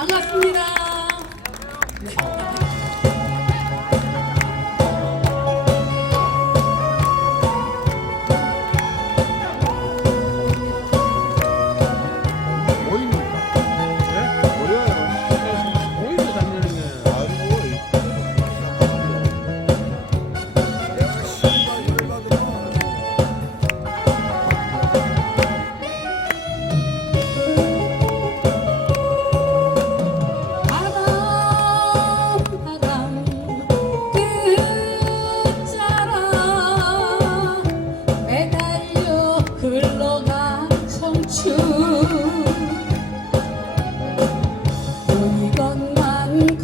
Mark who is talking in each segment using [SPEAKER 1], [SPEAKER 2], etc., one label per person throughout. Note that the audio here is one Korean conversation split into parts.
[SPEAKER 1] 반갑습니다.
[SPEAKER 2] 네.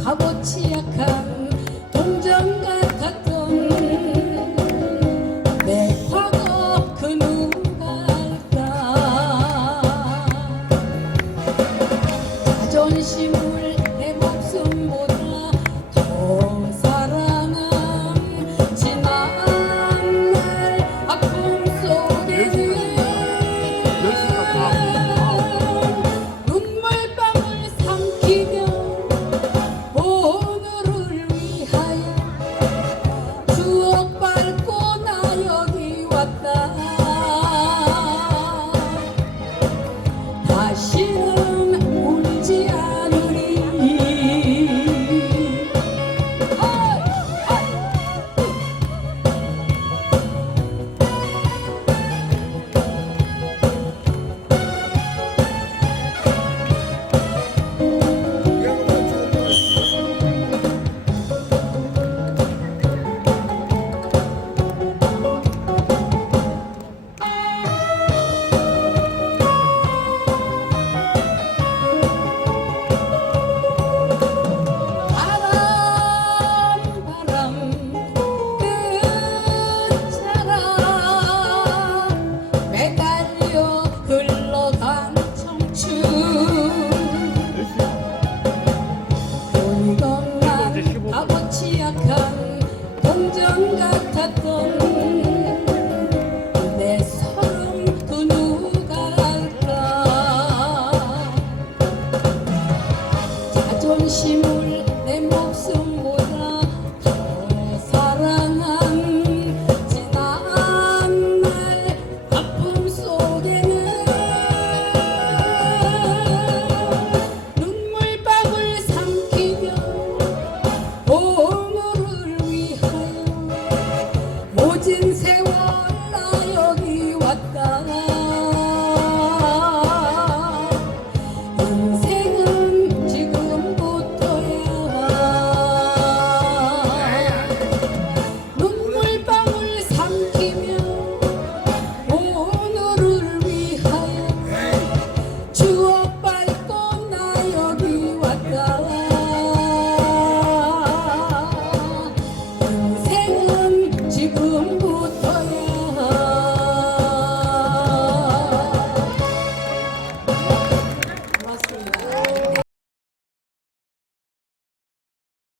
[SPEAKER 1] 바보 치약한 동전 같았던 내 과거 그 누가 알까? 자존심 같던 동전 같았던